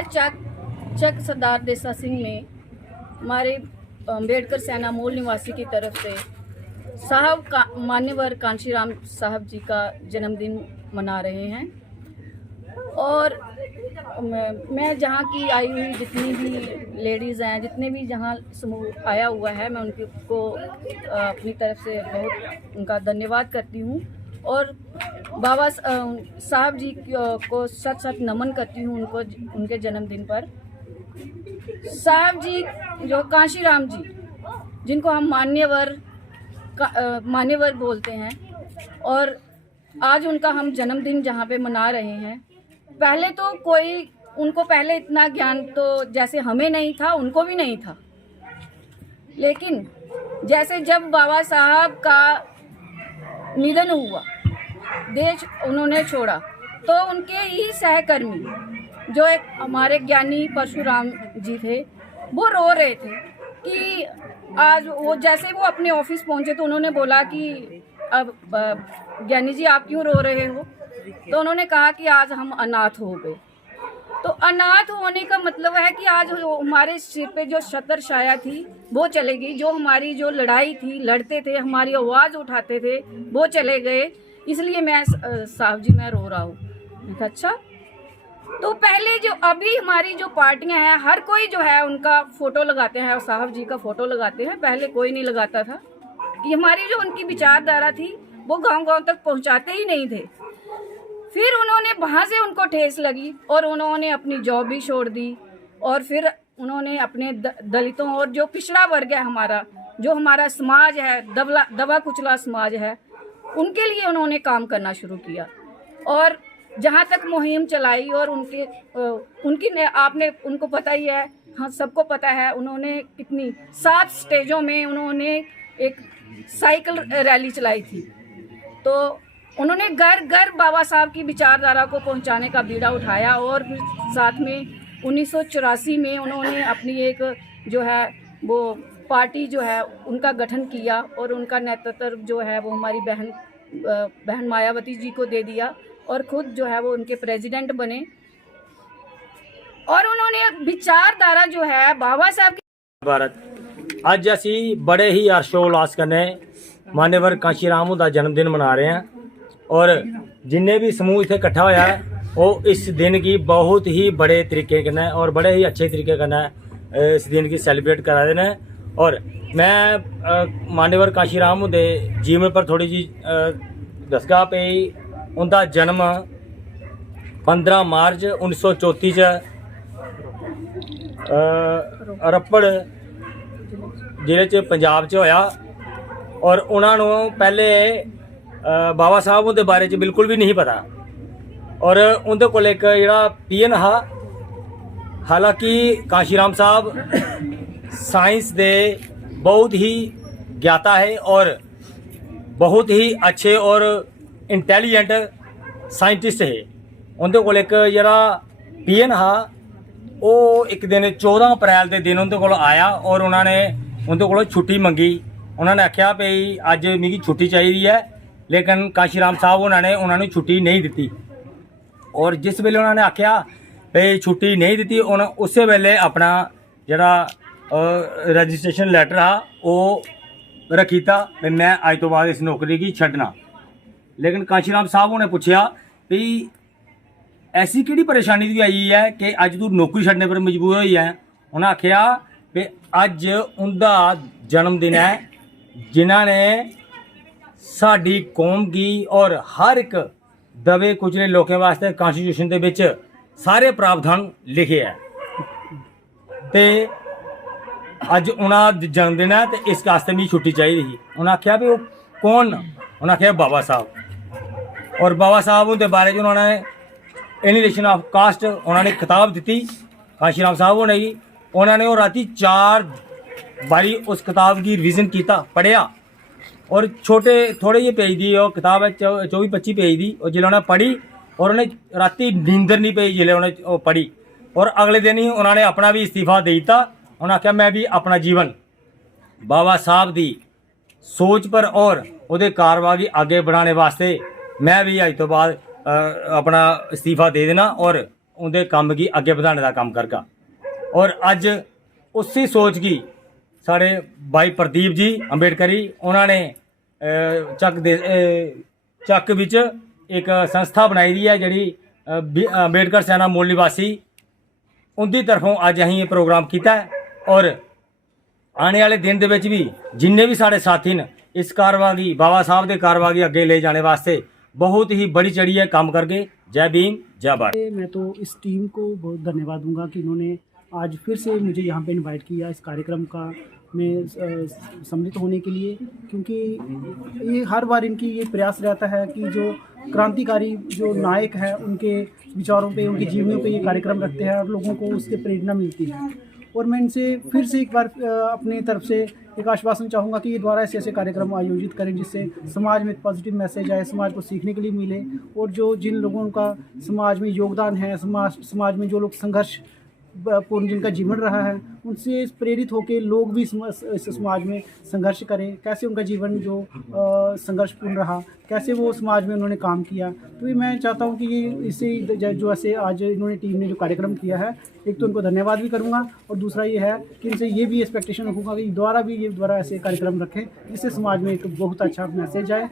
आज चक सरदार देसा सिंह में हमारे अम्बेडकर सेना मूल निवासी की तरफ से साहब का मान्यवर कांशीराम साहब जी का जन्मदिन मना रहे हैं। और मैं जहाँ की आई हुई जितनी भी लेडीज़ हैं, जितने भी जहाँ समूह आया हुआ है, मैं उनको अपनी तरफ से बहुत उनका धन्यवाद करती हूँ और बाबा साहब जी को सच सच नमन करती हूँ उनको, उनके जन्मदिन पर। साहब जी जो कांशीराम जी, जिनको हम मान्यवर बोलते हैं, और आज उनका हम जन्मदिन जहाँ पे मना रहे हैं। पहले तो कोई उनको पहले इतना ज्ञान तो जैसे हमें नहीं था, उनको भी नहीं था, लेकिन जैसे जब बाबा साहब का निधन हुआ, देश उन्होंने छोड़ा, तो उनके ही सहकर्मी जो एक हमारे ज्ञानी परशुराम जी थे, वो रो रहे थे कि आज वो जैसे वो अपने ऑफिस पहुंचे तो उन्होंने बोला कि अब ज्ञानी जी आप क्यों रो रहे हो? तो उन्होंने कहा कि आज हम अनाथ हो गए। तो अनाथ होने का मतलब है कि आज हमारे सिर पे जो छत्र छाया थी वो चले गई, जो हमारी जो लड़ाई थी, लड़ते थे, हमारी आवाज़ उठाते थे, वो चले गए। इसलिए मैं साहब जी मैं रो रहा हूँ। अच्छा, तो पहले जो अभी हमारी जो पार्टियां हैं, हर कोई जो है उनका फ़ोटो लगाते हैं और साहब जी का फ़ोटो लगाते हैं। पहले कोई नहीं लगाता था कि हमारी जो उनकी विचारधारा थी वो गांव-गांव तक पहुंचाते ही नहीं थे। फिर उन्होंने वहाँ से उनको ठेस लगी और उन्होंने अपनी जॉब भी छोड़ दी, और फिर उन्होंने अपने दलितों और जो पिछड़ा वर्ग है हमारा, जो हमारा समाज है, दबा कुचला समाज है, उनके लिए उन्होंने काम करना शुरू किया। और जहाँ तक मुहिम चलाई, और आपने उनको पता ही है, हाँ सबको पता है, उन्होंने कितनी 7 स्टेजों में उन्होंने एक साइकिल रैली चलाई थी। तो उन्होंने घर घर बाबा साहब की विचारधारा को पहुंचाने का बीड़ा उठाया। और फिर साथ में 1984 में उन्होंने अपनी एक जो है वो पार्टी जो है उनका गठन किया, और उनका नेतृत्व जो है वो हमारी बहन मायावती जी को दे दिया, और खुद जो है वो उनके प्रेसिडेंट बने। और उन्होंने विचारधारा जो है बाबा साहब की भारत आज असी बड़े ही हर्षोल्लास कन्नै मान्यवर कांशीराम दा जन्मदिन मना रहे हैं, और जिन्हें भी समूह इत्थे इकट्ठा होया है वो इस दिन की बहुत ही बड़े तरीके कन्नै और बड़े ही अच्छे तरीके कन्नै इस दिन की सेलिब्रेट करा दे ने। और मैं मान्यवर कांशीराम दे जीवन पर थोड़ी जी दसगा पे उनका जन्म 15 मार्च 1934 च रपड़ जिले च पंजाब च होया। और उन्होंने पहले बाबा साहब उनके बारे च बिल्कुल भी नहीं पता, और उनके कोल एक जिहड़ा पीएन हा। हालांकि कांशीराम साहब साइंस दे बहुत ही ज्ञाता है और बहुत ही अच्छे और इंटैलीजेंट साइंटिस्ट है। उनके कोल एक जिहड़ा पीएन हा, वो एक दिन 14 अप्रैल के दिन उनके कोल आया, और उन्होंने उनके कोल छुट्टी मंगी। उन्होंने आख्या भाई अज मिगी छुट्टी चाहिए है, लेकिन कांशीराम साहब उन्होंने छुट्टी नहीं दी। और जिस वेले उन्होंने आख्या भाई छुट्टी नहीं दी, उन्होंने उस वेले अपना जरा रजिस्ट्रेशन लैटर हा वो रखी था भाई मैं अज तो बाद इस नौकरी की छड्डना। लेकिन कांशीराम साहब उन्हें पूछया भाई ऐसी किहड़ी परेशानी दी आई है कि अज तू नौकरी छड्डने पर मजबूर होई है? उन्हें आख्या भाई अज उनका जन्मदिन है, जिन्हों ने साडी कौम की और हर एक दबे कुचले लोगों वास्ते कॉन्स्टिट्यूशन के विच सारे प्रावधान लिखे है, ते अज उन्होंने जन्मदिन है, तो इस वास्ते मैं छुट्टी चाहिए थी। उन्हें आख्या भी वो कौन? उन्हें आख्या बाबा साहब। और बाबा साहब उनके बारे उन्होंने एलिनेशन ऑफ कास्ट उन्होंने किताब दी कांशीराम साहब होने की। उन्होंने वो राती 4 बारी उस किताब की रिविजन किया, पढ़िया, और छोटे थोड़े जे पेज की वो किताब है 24-25 पेज की। और जिले उन्हें पढ़ी और उन्हें राती नींदर नहीं पई जिले उन्हें पढ़ी, और अगले दिन ही उन्होंने अपना भी इस्तीफा दे दिता। उन्हें आख्या मैं भी अपना जीवन बाबा साहब की सोच पर और उहदे कारवाई आगे बढ़ाने वास्ते मैं भी अज तो बाद अपना इस्तीफा दे देना। और उनके काम की अगे बढ़ाने का काम करगा। और अज उसी सोच की साढ़े भाई प्रदीप जी अंबेडकरी उन्होंने ਚੱਕ ਵਿੱਚ एक संस्था बनाई दी है जी अंबेडकर सेना मूल निवासी उनकी तरफों अज अं ये प्रोग्राम किया है। और आने वाले दिन के भी जिन्ने भी साढ़े साथी ने इस कारवां की बाबा साहब के कारवां की अगे ले जाने वास्ते बहुत ही बड़ी चढ़ी है काम करके। जय भीम जय भारत। मैं तो इस टीम को बहुत धन्यवाद दूंगा कि इन्होंने आज फिर से मुझे यहाँ पे इनवाइट किया इस कार्यक्रम का में सम्मिलित होने के लिए, क्योंकि ये हर बार इनकी ये प्रयास रहता है कि जो क्रांतिकारी जो नायक हैं उनके विचारों पे उनकी जीवनियों पे ये कार्यक्रम रखते हैं और लोगों को उससे प्रेरणा मिलती है। और मैं इनसे फिर से एक बार अपनी तरफ से एक आश्वासन चाहूँगा कि ये द्वारा ऐसे ऐसे कार्यक्रम आयोजित करें जिससे समाज में एक पॉजिटिव मैसेज आए, समाज को सीखने के लिए मिले। और जो जिन लोगों का समाज में योगदान है, समाज में जो लोग संघर्ष पूर्ण जिनका जीवन रहा है, उनसे प्रेरित होकर लोग भी इस समाज में संघर्ष करें, कैसे उनका जीवन जो संघर्षपूर्ण रहा, कैसे वो समाज में उन्होंने काम किया। तो ये मैं चाहता हूँ कि ये इसे जो ऐसे आज इन्होंने टीम ने जो कार्यक्रम किया है, एक तो उनको धन्यवाद भी करूँगा और दूसरा ये है कि इनसे ये भी एक्सपेक्टेशन रखूँगा कि दोबारा ऐसे कार्यक्रम रखें जिससे समाज में एक बहुत अच्छा मैसेज आए।